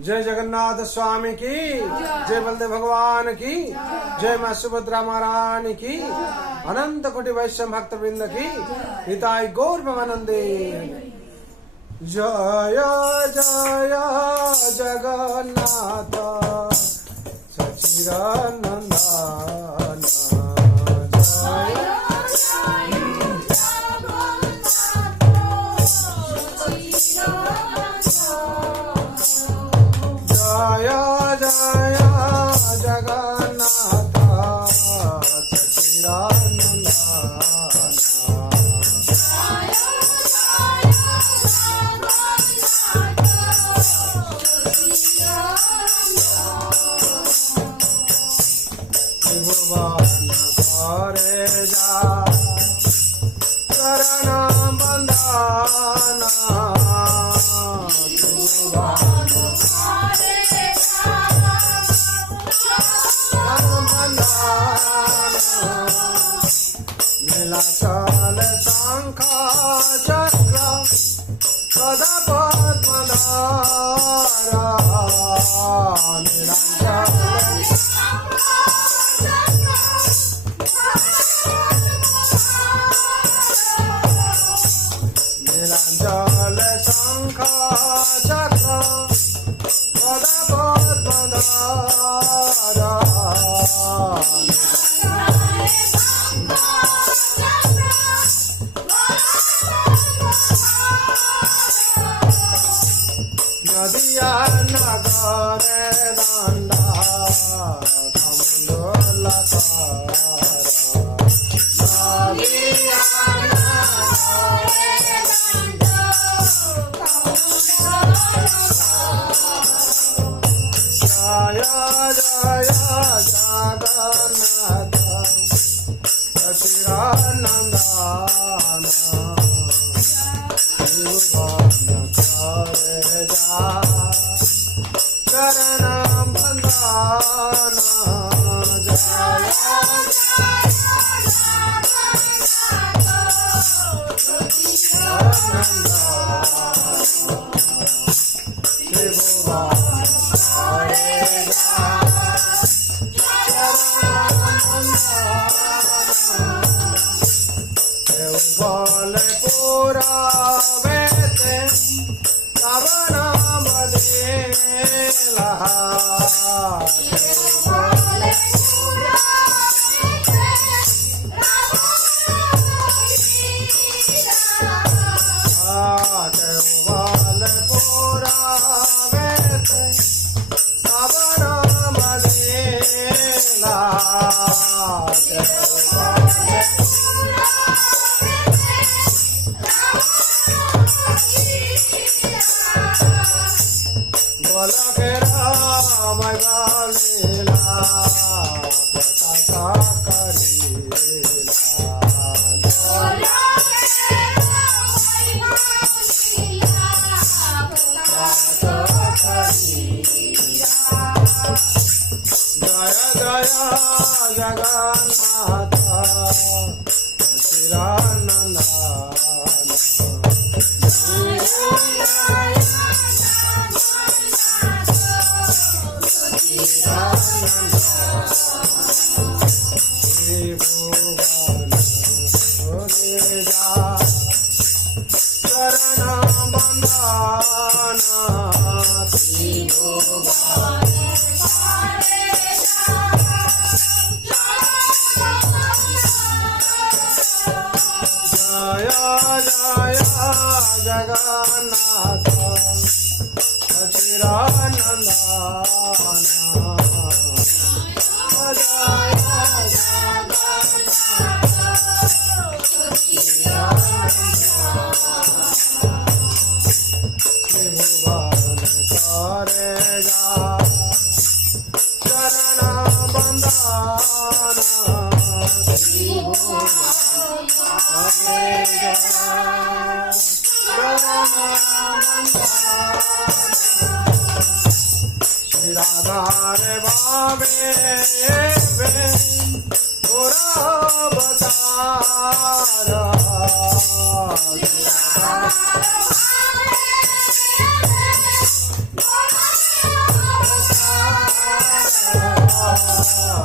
जय जगन्नाथ स्वामी की जय बलदेव भगवान की जय मां सुभद्रा महारानी की अनंत कोटि वैष्णव भक्त वृंद की हिताय गौर प्रेमानंदे। जय जय जगन्नाथ सच्चिदानंद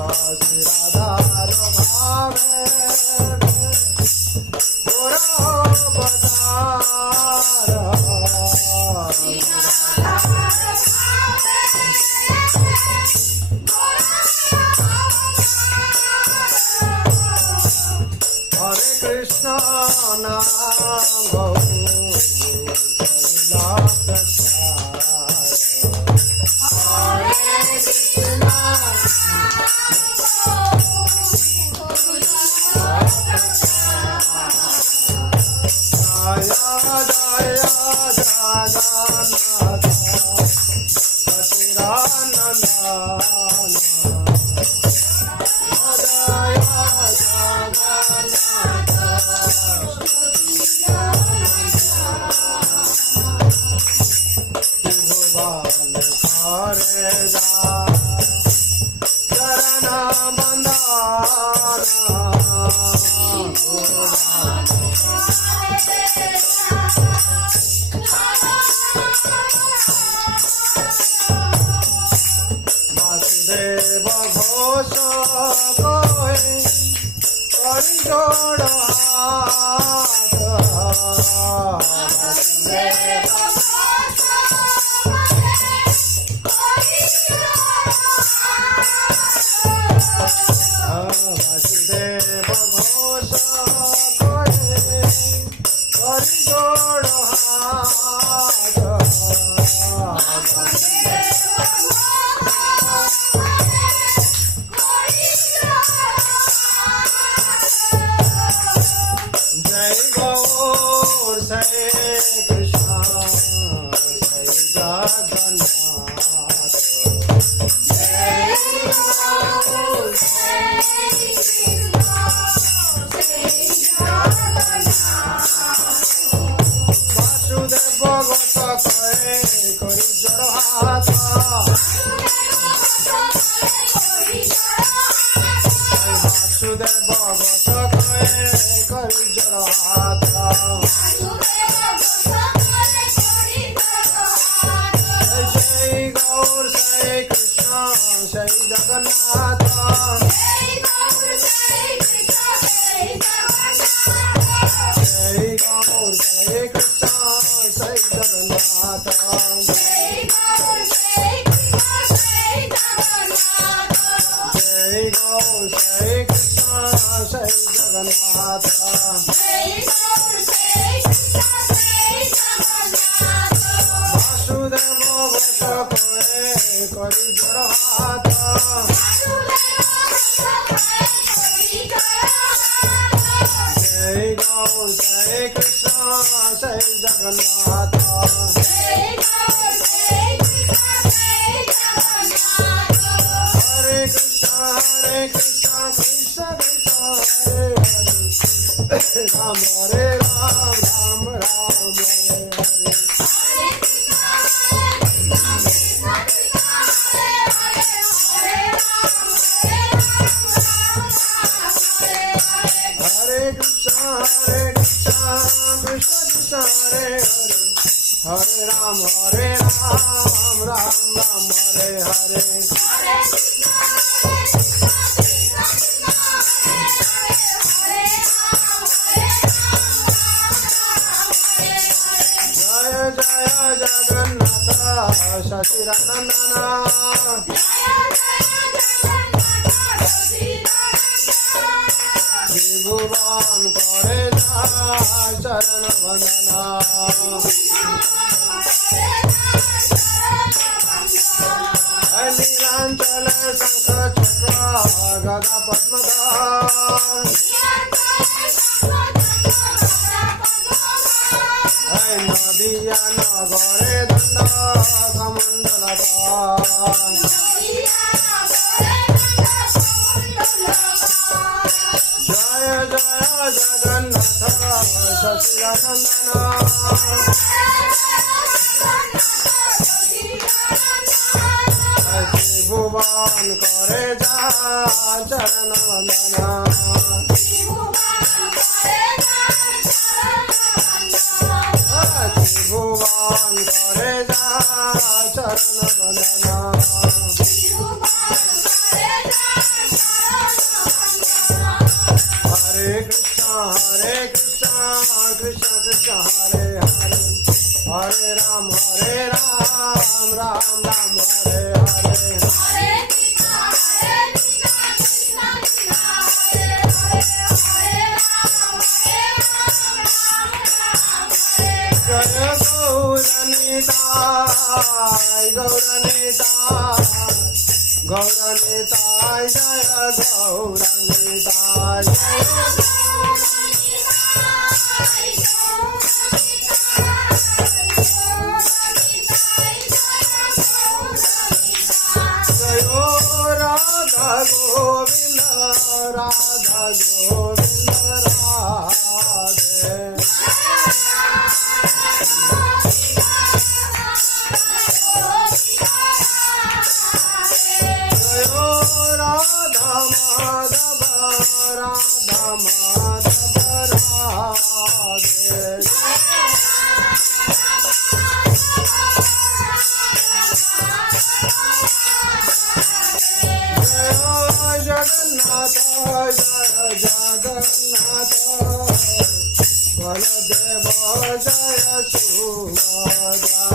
श्री राधार भावे गोरा बदारा हरे कृष्ण नाम गौरीला प्रसाद हरे कृष्ण जय जय जगन्नाथ सचिदानंद वासुदेव घोष कोई करी जोड़ हाथ वासुदेव वासुदेव घोष कोई करी जोड़ हाथ जय गौर जय कृष्ण जय जगन्नाथ जय गौर वासुदेव गोस कहे करी जड़ हाथ वासुदेव गोस कहे करी जड़ हाथ जय गौर जय कृष्ण जय जगन्नाथ जय गौर जय कृष्ण जय जगन्नाथ जय गौर जय कृष्ण जय जगन्नाथ वासुदेव गोस कहे करी जड़ हाथ जय गौर जय कृष्ण जय जगन्नाथ हरे कृष्ण कृष्ण कृष्ण हरे हरे राम हरे राम राम राम हरे हरे हरे कृष्ण कृष्ण कृष्ण हरे हरे हरे राम राम राम हरे हरे जय जय जगन्नाथ सचिदानंद त्रिभुवन करे चरण वंदना नीलांचल शंख चक्र गदा पद्मधार नदिया नगरे दंड कमंडल जय जय जगन्नाथ सचिदानंद त्रिभुवन करे चरण वंदना त्रिभुवन करे चरण वंदना कृष्ण हरे हरे हरे राम राम राम हरे हरे जय गौरनिताय गौरनिताय जय गौरनिताय जय राधा गोविंद राधे राधा माधव राधे जय जगन्नाथ जय जगन्नाथ बलदेव जय सुभद्रा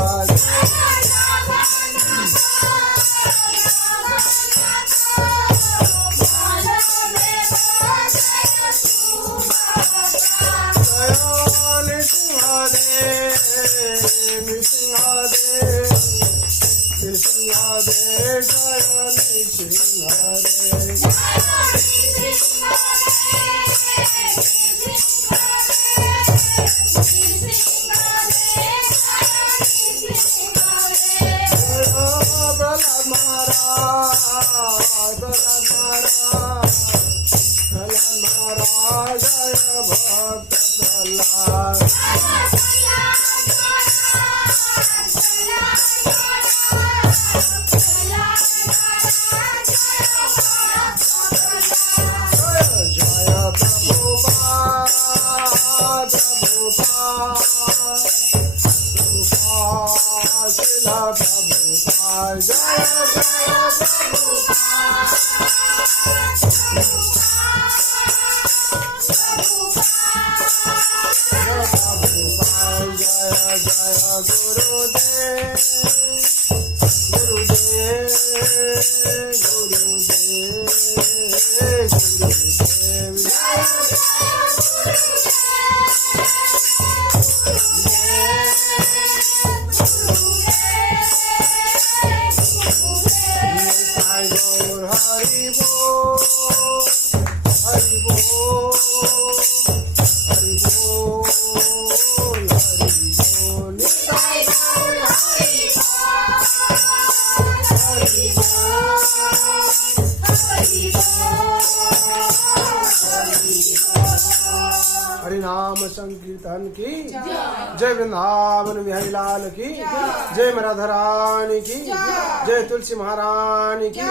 हरिनाम संकीर्तन की जय वृंदावन बिहारी लाल की जय राधा रानी की जय तुलसी महारानी की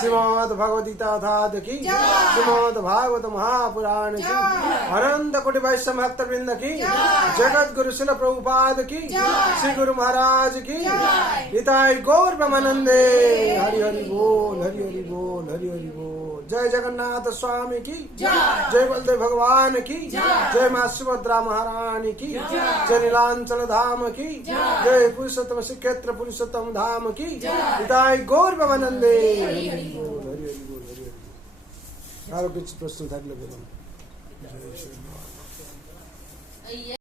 श्रीमद् भगवती कथा की श्रीमद् भागवत महापुराण की अनंत कोटि वैष्णव भक्त वृंद की जगत गुरु शिल प्रभुपाद की श्री गुरु महाराज की हिताय गौर ब्रह्मानंदे हरि हरि बोल हरि हरि बोल हरि हरि बोल। जय जगन्नाथ स्वामी की जय बलदेव भगवान की जय माँ सुभद्रा महारानी की जय नीलांचल धाम की जय पुरुषोत्तम श्री क्षेत्र पुरुषोत्तम धाम की हिताय गौर ब्रह्मानंदे हरि हरि बोल हरि हरि बोल हरि हरि। आरो कुछ प्रश्न था